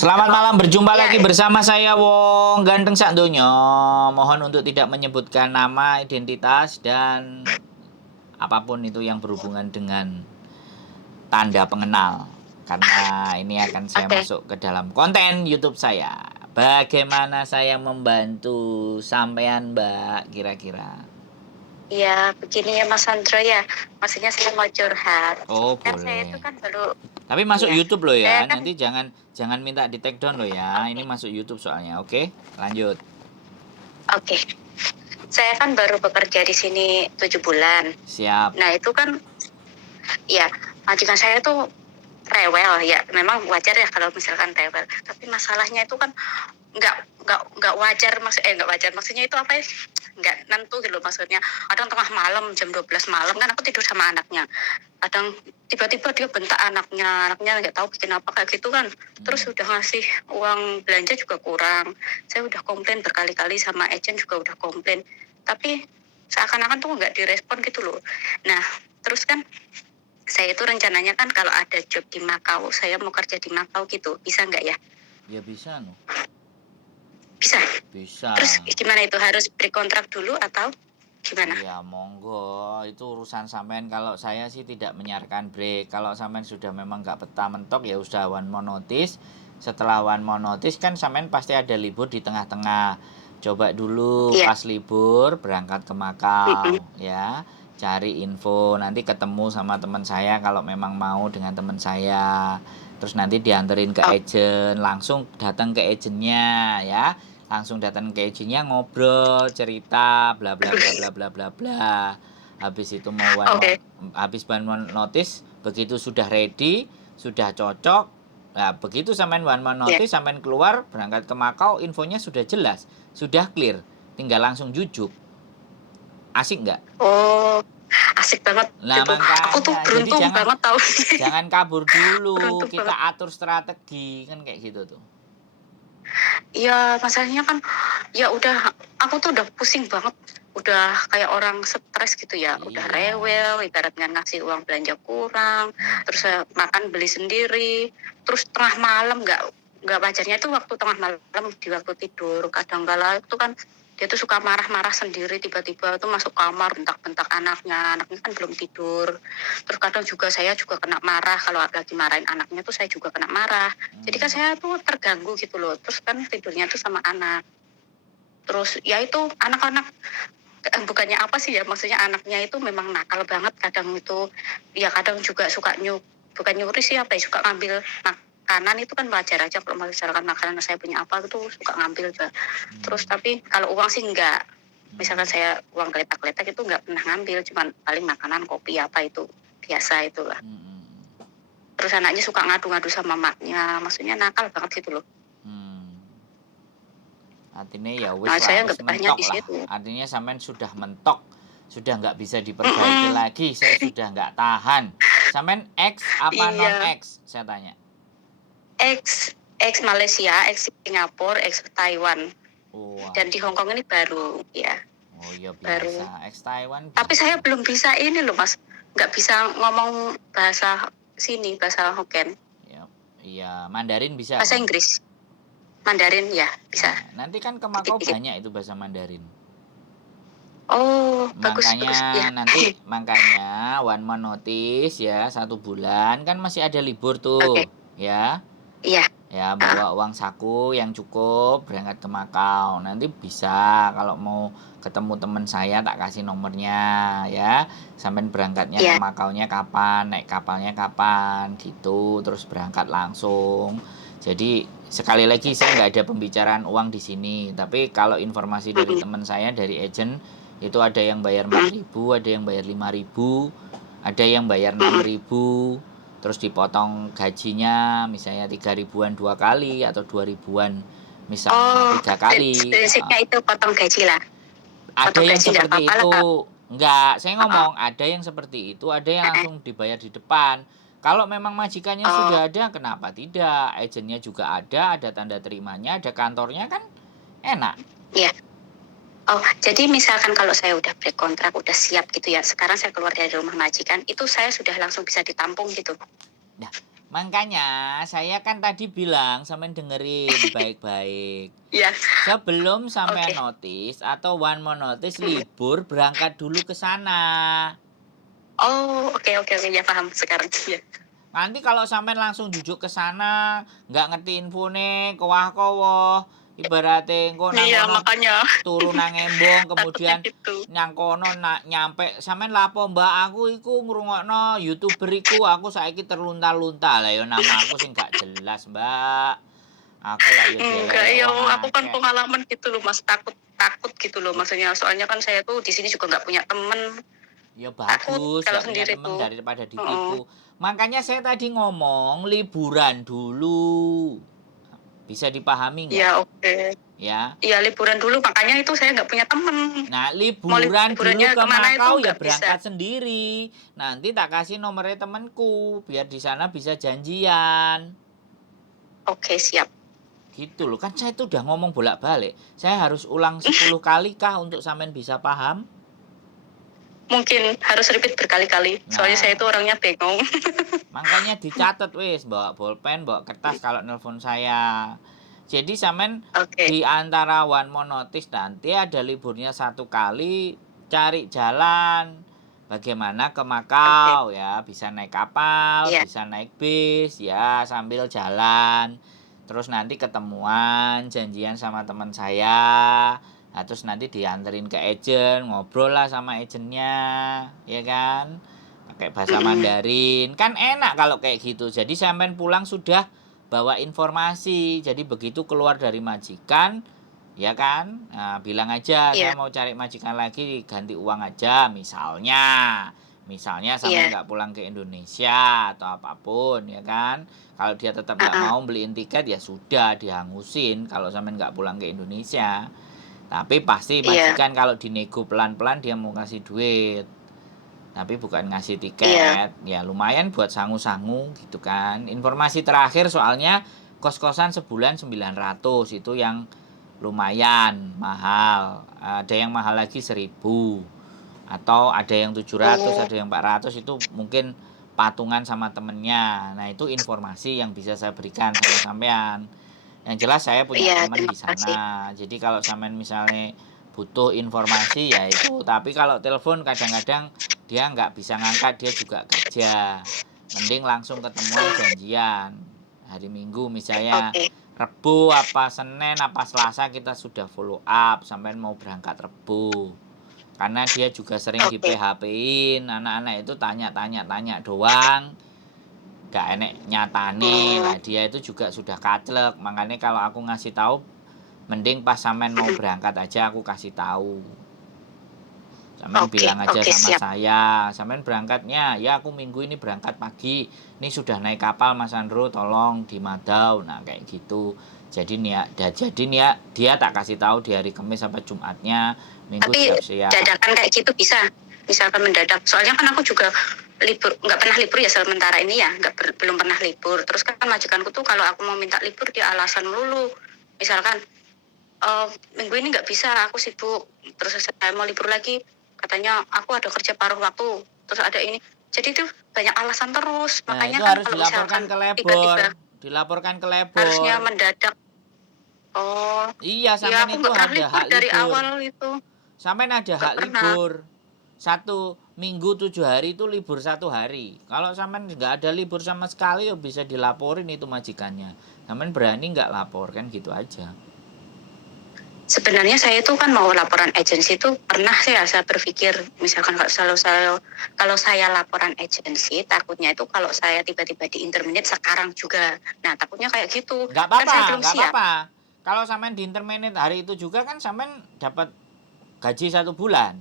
Selamat malam, berjumpa Ya, lagi bersama saya Wong Ganteng Sak Donya. Mohon untuk tidak menyebutkan nama, identitas, dan apapun itu yang berhubungan dengan tanda pengenal. Karena ini akan saya oke. masuk ke dalam konten YouTube saya. Bagaimana saya membantu sampean, Mbak, kira-kira? Ya, begini ya Mas Sandro ya. Maksudnya saya mau curhat. Oh, Kan saya itu boleh. kan baru, Tapi masuk ya, YouTube loh saya ya. kan, Nanti jangan minta di take down loh ya. Ini oke, masuk YouTube soalnya. Oke, lanjut. oke. Saya kan baru bekerja di sini 7 bulan. Siap. Nah itu kan, ya, majikan saya tuh rewel ya. Memang wajar ya kalau misalkan rewel. Tapi masalahnya itu kan nggak wajar nggak wajar maksudnya itu apa ya, nggak nentu gitu loh maksudnya. Kadang tengah malam jam 12 malam kan aku tidur sama anaknya, kadang tiba-tiba dia bentak anaknya nggak tahu bikin apa kayak gitu kan. Terus udah ngasih uang belanja juga kurang, saya udah komplain berkali-kali, sama agent juga udah komplain, tapi seakan-akan tuh nggak direspon gitu loh. Nah terus kan saya itu rencananya kan kalau ada job di Makau, saya mau kerja di Makau gitu, bisa nggak ya? Ya bisa no. Bisa. Terus Bisa. gimana itu, harus pre-kontrak dulu atau gimana? Iya, monggo. Itu urusan sampean. Kalau saya sih tidak menyarankan break. Kalau sampean sudah memang nggak betah mentok ya udah one more notice. Setelah one more notice kan sampean pasti ada libur di tengah-tengah. Coba dulu Iya. pas libur berangkat ke Makau Mm-mm. ya. Cari info, nanti ketemu sama teman saya kalau memang mau dengan teman saya. Terus nanti dianterin ke Oh, agent, langsung datang ke agentnya ya, langsung datang ke agentnya, ngobrol cerita bla bla bla bla bla bla bla. Habis itu oke. habis one month notice, begitu sudah ready, sudah cocok, nah begitu sampean one month Ya. notice, sampean keluar berangkat ke Makau, infonya sudah jelas, sudah clear, tinggal langsung jujuk. Asik nggak? Oh, asik banget Nah itu. Aku tuh makanya jadi beruntung jangan banget tau. jangan kabur dulu, Beruntung kita banget. atur strategi kan kayak gitu tuh. Ya, masalahnya kan ya udah, aku tuh udah pusing banget. Udah kayak orang stres gitu ya. Udah Iya. rewel, ibaratnya ngasih uang belanja kurang, terus makan beli sendiri, terus tengah malam nggak wajarnya itu waktu tengah malam, di waktu tidur. Kadang kala itu kan dia tuh suka marah-marah sendiri, tiba-tiba tuh masuk kamar bentak-bentak anaknya kan belum tidur. Terus kadang juga saya juga kena marah, kalau lagi marahin anaknya tuh saya juga kena marah. Jadi kan saya tuh terganggu gitu loh. Terus kan tidurnya tuh sama anak. Terus ya itu anak-anak, bukannya apa sih ya, maksudnya anaknya itu memang nakal banget kadang itu. Ya kadang juga suka bukan nyuri sih, apa ya, suka ngambil makanan. Itu kan wajar aja kalau misalkan makanan saya punya apa itu suka ngambil juga. Terus tapi kalau uang sih enggak. Misalkan saya uang geletak-geletak itu enggak pernah ngambil, cuman paling makanan, kopi, apa itu biasa itulah. Terus anaknya suka ngadu-ngadu sama maknya, maksudnya nakal banget gitu loh. Artinya ya wis Nah lah, saya wis nggak betahnya mentok di lah. situ. Artinya sampean sudah mentok, sudah nggak bisa diperbaiki Mm-mm. lagi. Saya sudah nggak tahan. Sampean X apa non Iya, X? Saya tanya. ex Malaysia, ex Singapura, ex Taiwan, Wah, dan di Hong Kong ini baru ya, oh iya baru. biasa. X Taiwan Tapi saya bisa. belum bisa ini loh Mas, nggak bisa ngomong bahasa sini, bahasa Hokkien, Ya, iya Mandarin bisa bahasa kan? Inggris, Mandarin ya bisa, Nah, nanti kan ke Makau dikit-dikit. banyak itu bahasa Mandarin. Oh, bagus Makanya bagus ya. makanya one month notice ya, 1 bulan kan masih ada libur Oke, tuh ya. iya. Ya Ah, bawa uang saku yang cukup berangkat ke Makau. Nanti bisa kalau mau ketemu teman saya tak kasih nomornya ya. Sampai berangkatnya ke iya. Makaunya kapan, naik kapalnya kapan gitu, terus berangkat langsung. Jadi sekali lagi saya nggak ada pembicaraan uang di sini, tapi kalau informasi dari Mm-mm. teman saya, dari agent, itu ada yang bayar 4.000, ada yang bayar 5.000, ada yang bayar enam Mm-mm. ribu terus dipotong gajinya misalnya 3.000-an 2 kali atau 2.000-an misalnya Oh, 3 kali. prinsipnya itu potong gaji lah. Ada Potong yang gaji nggak seperti apa-apa itu. lah. Enggak, saya Oh, ngomong ada yang seperti itu, ada yang langsung dibayar di depan. Kalau memang majikannya oh, sudah ada, kenapa tidak? Agennya juga ada tanda terimanya, ada kantornya kan enak. iya. Oh, jadi misalkan kalau saya udah break kontrak, udah siap gitu ya, sekarang saya keluar dari rumah majikan, itu saya sudah langsung bisa ditampung gitu. Nah, Makanya saya kan tadi bilang sampean dengerin baik-baik. Iya, Sebelum sampean oke. notice atau one more notice Mm. libur berangkat dulu ke sana. Oh, oke oke oke, ya paham sekarang. Iya. Nanti kalau sampean langsung jujuk ke sana, nggak ngerti infone, kowah-kowah, ibaratnya engko nang Iya, kono makanya turu nang embong takutnya kemudian gitu. nang kono nyampe sampean lapo Mbak aku iku ngrungokno YouTuber iku aku saiki terlunta-lunta lah ya nama aku sing gak jelas Mbak. Aku lah ya Enggak, dielek-elek ya wong aku kan akeh. pengalaman gitu loh Mas, takut takut gitu loh maksudnya. Soalnya kan saya tuh di sini juga nggak punya temen, Ya takut bagus, kalau gak punya sendiri temen tuh. daripada Heeh. ditipu. Makanya saya tadi ngomong liburan dulu. Bisa dipahami nggak? Iya, oke. Ya. Iya, liburan dulu, makanya itu saya nggak punya temen. Nah, Mau liburan dulu liburannya ke kemana itu Makau ya nggak bisa. berangkat sendiri. Nanti tak kasih nomornya temanku biar di sana bisa janjian. Oke, siap. Gitu loh. Kan saya itu udah ngomong bolak-balik. Saya harus ulang 10 kali kah untuk sampean bisa paham? Mungkin harus repeat berkali-kali, soalnya saya itu Nah, orangnya bengong. makanya dicatat wis, bawa bolpen, bawa kertas kalau nelpon saya. Jadi sampean Oke, di antara one more notice nanti ada liburnya 1 kali, cari jalan. Bagaimana ke oke. Makau ya, bisa naik kapal, Iya, bisa naik bis ya sambil jalan. Terus nanti ketemuan, janjian sama teman saya. Nah, terus nanti dianterin ke agent, ngobrol lah sama agentnya, ya kan? Pakai bahasa mhm. Mandarin. Kan enak kalau kayak gitu. Jadi sampean pulang sudah bawa informasi. Jadi begitu keluar dari majikan, ya kan? Nah, bilang aja Iya saya mau cari majikan lagi ganti uang aja misalnya. Misalnya sampean iya, nggak pulang ke Indonesia atau apapun ya kan. Kalau dia tetap nggak heeh, mau beliin tiket ya sudah dihangusin kalau sampean nggak pulang ke Indonesia. Tapi pasti iya majikan kalau dinego pelan-pelan dia mau kasih duit. Tapi bukan ngasih iya. tiket. Ya lumayan buat sangu-sangu gitu kan. Informasi terakhir soalnya kos-kosan sebulan 900 itu yang lumayan mahal. Ada yang mahal lagi 1000 atau ada yang 700, Oh, ada yang 400 itu mungkin patungan sama temennya. Nah, itu informasi yang bisa saya berikan sama sampean. Yang jelas saya punya iya, teman terima di kasih. sana. Jadi kalau sampean misalnya butuh informasi ya itu. Tapi kalau telepon kadang-kadang dia nggak bisa ngangkat, dia juga kerja. Mending langsung ketemuan Oh, janjian. Hari Minggu misalnya oke Rebo apa Senin apa Selasa kita sudah follow up sampai mau berangkat Rebo. Karena dia juga sering di oke. PHP-in, anak-anak itu tanya-tanya doang gak enek nyatane Oh, lah dia itu juga sudah kaclek makanya kalau aku ngasih tahu mending pas sampean mau mhm. berangkat aja aku kasih tahu sampean Oke bilang aja oke, sama siap. saya sampean berangkatnya ya aku minggu ini berangkat pagi ini sudah naik kapal Mas Andro tolong di Madau nah kayak gitu jadi nih ya jadi nih ya dia tak kasih tahu di hari Kamis sampai Jumatnya minggu Tapi siap-siap. dadakan kayak gitu bisa? Misalkan mendadak. Soalnya kan aku juga libur, nggak pernah libur ya sementara ini ya, belum pernah libur. Terus kan majikanku tuh kalau aku mau minta libur dia alasan lulu. Misalkan eh, minggu ini nggak bisa, aku sibuk. Terus saya mau libur lagi, katanya aku ada kerja paruh waktu. Terus ada ini. Jadi itu banyak alasan terus. Nah Makanya itu kan harus kalau dilaporkan misalkan ke labor tiba-tiba dilaporkan ke labor. harusnya mendadak. Oh, Iya, ya sampean aku itu nggak pernah ada libur hak dari libur. awal itu. Sampean ada Nggak hak pernah. libur. 1 minggu 7 hari itu libur 1 hari. Kalau sampean nggak ada libur sama sekali, ya bisa dilaporin itu majikannya. Sampean berani nggak lapor kan gitu aja. Sebenarnya saya itu kan mau laporan agensi itu pernah sih ya saya berpikir misalkan kalau saya laporan agensi takutnya itu kalau saya tiba-tiba di interminate sekarang juga. Nah, takutnya kayak gitu. Nggak Kan apa-apa, saya belum nggak siap. apa-apa. Kalau sampean di interminate hari itu juga kan sampean dapat gaji 1 bulan.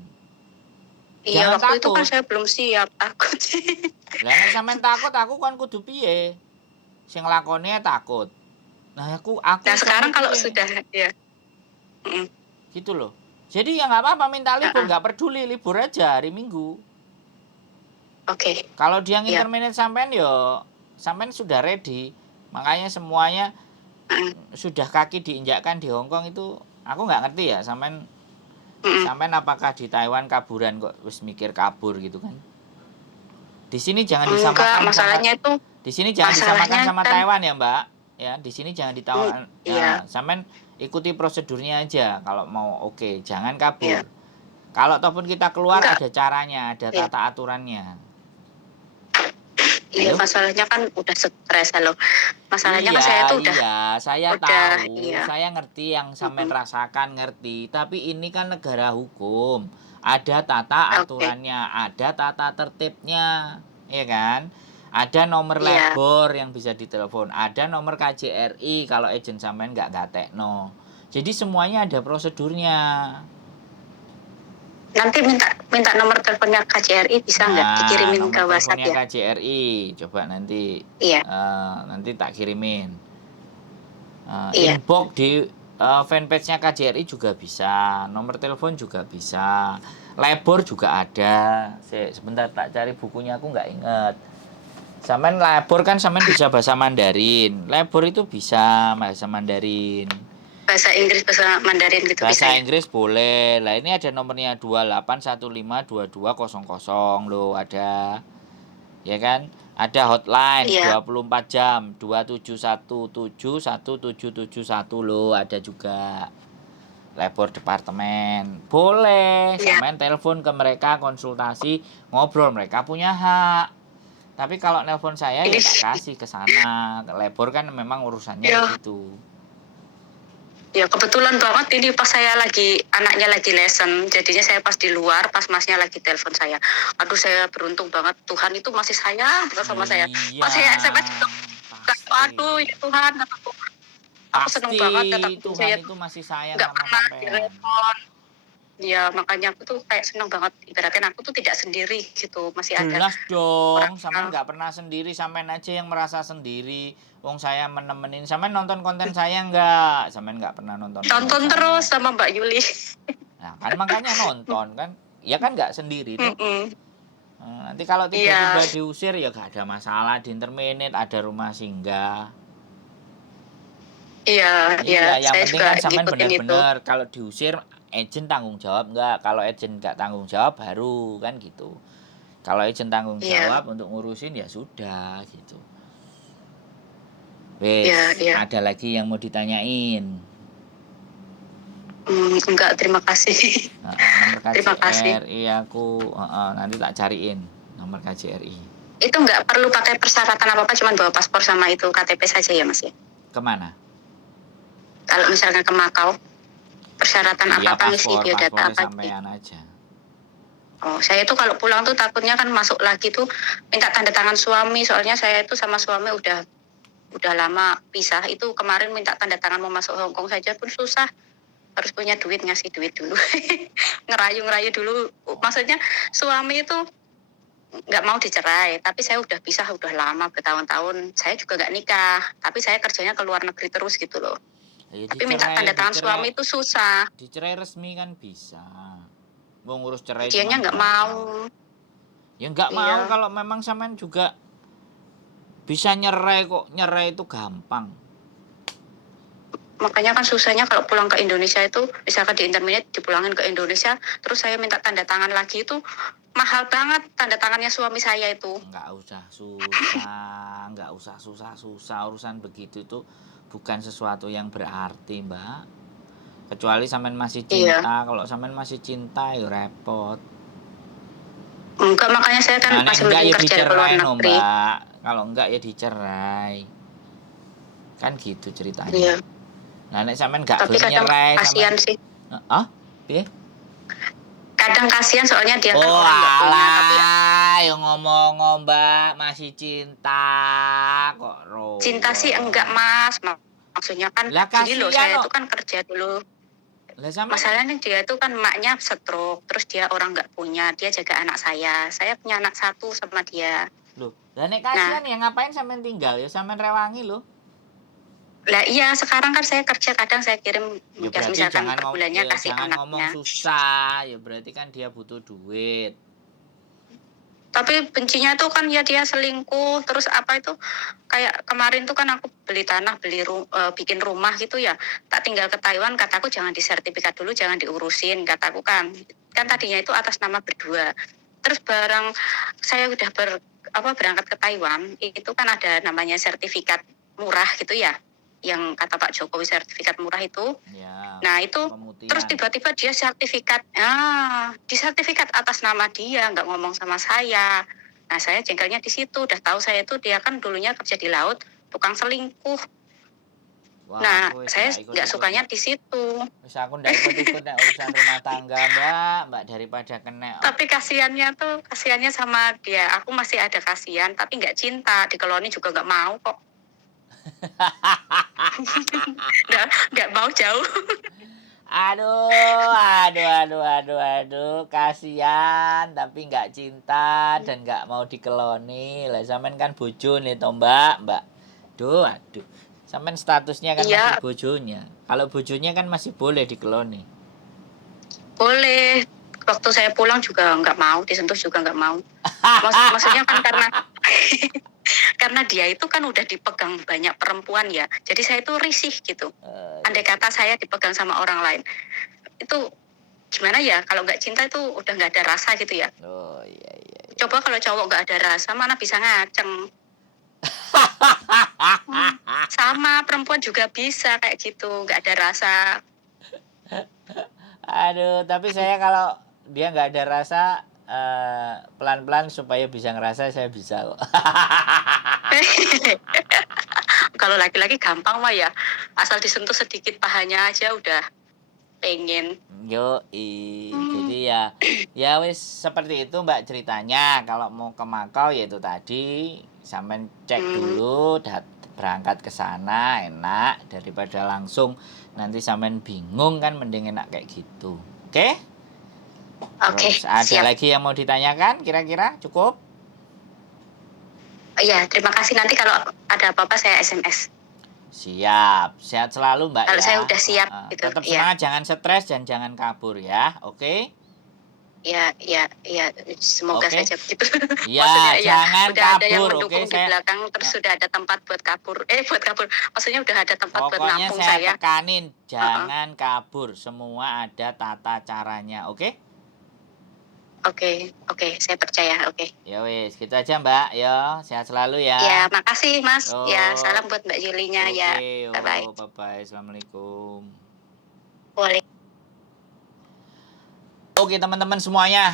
Iya, Jangan waktu itu kan takut. saya belum siap, takut. Lah nek sampean takut aku kan kudu piye? Sing lakone takut. Nah aku Nah, isone sekarang kalau piye? sudah ya, mm, Gitu loh. Jadi ya nggak apa-apa minta libur, uh-uh. nggak peduli libur aja hari Minggu. Oke, Kalau dia ya, nginterminate sampean yo sampean sudah ready. Makanya semuanya uh-uh. sudah kaki diinjakkan di Hong Kong itu aku nggak ngerti ya sampean Uh-uh. sampean apakah di Taiwan kaburan kok wis mikir kabur gitu kan. Di sini jangan Enggak, disamakan sama masalahnya itu Di sini jangan disamakan Masalahnya sama kan, Taiwan ya, Mbak. Ya, di sini jangan ditawar. iya, Ya, sampean ikuti prosedurnya aja kalau mau oke, jangan iya, kabur. Kalau ataupun kita keluar enggak, ada caranya, ada iya. tata aturannya. Iya, Halo? masalahnya kan udah stres loh. Masalahnya kan Iya, saya tuh iya, saya udah, tahu, iya. saya ngerti yang sampean Mm-mm. rasakan ngerti, tapi ini kan negara hukum. Ada tata Oke, aturannya, ada tata tertibnya, ya kan? Ada nomor iya. labor yang bisa ditelepon, ada nomor KJRI kalau agent sampean nggak gatekno. Jadi semuanya ada prosedurnya. Nanti minta minta nomor teleponnya KJRI bisa nggak Nah, dikirimin nomor ke WhatsApp teleponnya ya? KJRI, coba Iya, nanti tak kirimin. iya. Inbox di fanpage-nya KJRI juga bisa, nomor telepon juga bisa, labor juga ada. Sebentar tak cari bukunya, aku nggak inget. Samen labor kan samen bisa bahasa Mandarin, labor itu bisa bahasa Mandarin. Bahasa Inggris, bahasa Mandarin gitu bisa Bahasa ya? Inggris boleh. Lah ini ada nomornya 28152200 loh, ada. Ya kan? Ada hotline Iya, 24 jam 27171771 loh, ada juga. Labor departemen. Boleh, iya. sampean telepon ke mereka konsultasi, ngobrol, mereka punya hak. Tapi kalau nelpon saya ya Ini, tak kasih ke sana. Labor kan memang urusannya ya, begitu. ya kebetulan banget ini pas saya lagi, anaknya lagi lesson, jadinya saya pas di luar, pas masnya lagi telepon saya. Aduh, saya beruntung banget, Tuhan itu masih sayang banget sama saya. Pas Iya, saya SMS juga, pasti. aduh ya Tuhan, aku seneng Pasti banget kata Tuhan saya itu tuh masih sayang nggak sama pernah sampean. direspon. Ya makanya aku tuh kayak seneng banget, ibaratnya aku tuh tidak sendiri gitu, masih ada Jelas dong, orang sampean yang nggak pernah sendiri, sampean aja yang merasa sendiri. Wong saya menemenin, sampean nonton konten saya nggak? Sampean nggak pernah nonton konten nonton saya. terus sama Mbak Yuli. Nah, kan makanya nonton kan. Ya kan nggak sendiri tuh. Mm-mm. Nanti kalau Iya, tiba-tiba diusir ya gak ada masalah, di interminate ada rumah singgah. iya, iya, Iya, yang saya penting juga kan sampean ngikutin itu. bener-bener kalau diusir agent tanggung jawab nggak? Kalau agent nggak tanggung jawab baru kan gitu. Kalau agent tanggung Iya, jawab untuk ngurusin ya sudah gitu. iya, Wes, iya. ada lagi yang mau ditanyain. Enggak, terima kasih. Nomor Terima kasih. KJRI aku nanti tak cariin nomor KJRI. Itu nggak perlu pakai persyaratan apa-apa, cuma bawa paspor sama itu KTP saja ya Mas ya? Kemana? Kalau misalkan ke Makau, persyaratan Iya, apa-apa ngisi biodata paspornya apa gitu. sampean aja. Oh, saya tuh kalau pulang tuh takutnya kan masuk lagi tuh minta tanda tangan suami, soalnya saya itu sama suami udah lama pisah. Itu kemarin minta tanda tangan mau masuk Hong Kong saja pun susah, harus punya duit, ngasih duit dulu. Ngerayu-ngerayu dulu. Maksudnya suami itu nggak mau dicerai, tapi saya udah pisah udah lama bertahun-tahun. Saya juga nggak nikah, tapi saya kerjanya ke luar negeri terus gitu loh. Ya Tapi minta dicerai, tanda tangan dicerai, suami itu susah. dicerai resmi kan bisa. Mau ngurus cerai Dianya cuman nggak berapa? mau. Ya nggak mau Iya, kalau memang sampean juga bisa nyerai kok. Nyerai itu gampang. makanya kan susahnya kalau pulang ke Indonesia itu, misalkan di intermediate dipulangin ke Indonesia, terus saya minta tanda tangan lagi itu mahal banget tanda tangannya suami saya itu. Nggak usah susah, nggak usah susah-susah. Urusan begitu tuh bukan sesuatu yang berarti, Mbak. Kecuali sampean masih Iya, cinta. Kalau sampean masih cinta ya repot. enggak, makanya saya kan Nah, nek masih enggak mending ya kerja ke luar dicerai no, negeri. Mbak. Kalau enggak ya dicerai. Kan gitu ceritanya. Iya, Nah, nek sampean enggak tapi gelem kadang nyerai sampean kasihan sih. ah? Piye? Kadang kasihan soalnya dia kan Oh orang nggak punya, tapi ya, alah, yang ngomong Mbak masih cinta kok cinta sih enggak ruwet. Mas. Maksudnya kan Lah gini loh, kasihan saya no. itu kan kerja dulu. Lah sampean Masalahnya dia itu kan maknya stroke, terus dia orang nggak punya, dia jaga anak saya. Saya punya anak satu sama dia. loh, lah nek Nah, kasihan ya ngapain sampean tinggal ya sampean rewangi loh. lah iya sekarang kan saya kerja, kadang saya kirim, Ya berarti misalkan per bulannya kasih jangan ngomong anaknya. susah. Ya berarti kan dia butuh duit. Tapi bencinya tuh kan ya dia selingkuh, terus apa itu, kayak kemarin tuh kan aku beli tanah, bikin rumah gitu ya, tak tinggal ke Taiwan, kataku jangan disertifikat dulu, jangan diurusin, kataku kan Hmm. tadinya itu atas nama berdua, terus barang saya udah berangkat ke Taiwan, itu kan ada namanya sertifikat murah gitu ya, yang kata Pak Jokowi sertifikat murah itu. Ya, Nah itu terus pemutihan. tiba-tiba dia di sertifikat atas nama dia, nggak ngomong sama saya. Nah saya jengkelnya di situ, udah tahu saya itu dia kan dulunya kerja di laut, tukang selingkuh. Wah, Nah aku wis saya ndak nggak ikut-ikut, sukanya Mbak. di situ. Wis aku ndak ikut-ikut nek urusan rumah tangga, Mbak, daripada kena. Tapi kasihannya sama dia. Aku masih ada kasihan, tapi nggak cinta. Dikeloni juga nggak mau kok. Nggak mau jauh. Aduh, kasihan tapi nggak cinta dan nggak mau dikeloni. Lah sampean kan bojo nih toh, Mbak. Aduh. Sampean statusnya kan masih Iya, bojonya. Kalau bojonya kan masih boleh dikeloni. boleh. Waktu saya pulang juga nggak mau, disentuh juga nggak mau. Maksudnya kan karena dia itu kan udah dipegang banyak perempuan ya. Jadi saya itu risih gitu. Andai kata saya dipegang sama orang lain, itu gimana ya? Kalau nggak cinta itu udah nggak ada rasa gitu ya. Oh iya iya. Coba kalau cowok nggak ada rasa, mana bisa ngaceng? Sama perempuan juga bisa kayak gitu, nggak ada rasa. Aduh, tapi saya kalau dia nggak ada rasa, pelan-pelan supaya bisa ngerasa saya bisa kok. Kalau laki-laki gampang mah ya, asal disentuh sedikit pahanya aja udah pengen. Yoi. Hmm, Jadi ya wis seperti itu Mbak ceritanya. Kalau mau ke Makau ya itu tadi sampean cek hmm. dulu berangkat ke sana enak daripada langsung nanti sampean bingung kan mending enak kayak gitu. Oke? Oke, Terus ada siap. lagi yang mau ditanyakan kira-kira? Cukup? Iya, terima kasih. Nanti kalau ada apa-apa saya SMS. Siap. Sehat selalu Mbak Kalau saya ya. udah siap gitu. Tetap Iya, semangat, jangan stres dan jangan kabur ya. Oke? iya, iya, iya. Semoga Oke? saja begitu. Maksudnya Ya, ya, jangan udah ada yang kabur. Oke, mendukung di belakang, terus eh, sudah ada tempat buat kabur. Buat kabur. Maksudnya udah ada tempat buat pokoknya nampung saya saya. tekanin, Heeh. jangan kabur. Semua ada tata caranya, oke? Oke, oke, saya percaya. Oke. Ya wis, gitu aja Mbak. Yo, sehat selalu Ya, ya. makasih Mas. Yo, Ya, salam buat Mbak Julinya ya. oke, yo, Bye-bye. bye-bye. Assalamualaikum. Boleh. Oke teman-teman semuanya,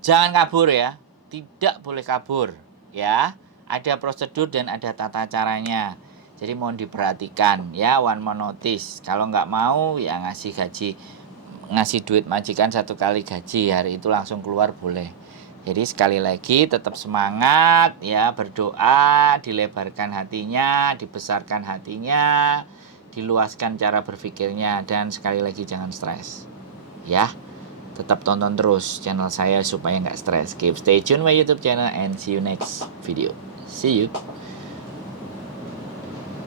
jangan kabur ya. Tidak boleh kabur ya. Ada prosedur dan ada tata caranya. Jadi mohon diperhatikan ya, one more notice. Kalau nggak mau ya ngasih duit majikan 1 kali gaji, hari itu langsung keluar boleh. Jadi sekali lagi tetap semangat ya, berdoa, dilebarkan hatinya, dibesarkan hatinya, diluaskan cara berpikirnya, dan sekali lagi jangan stres ya. Tetap tonton terus channel saya supaya nggak stres. Keep stay tune my YouTube channel and see you next video. See you.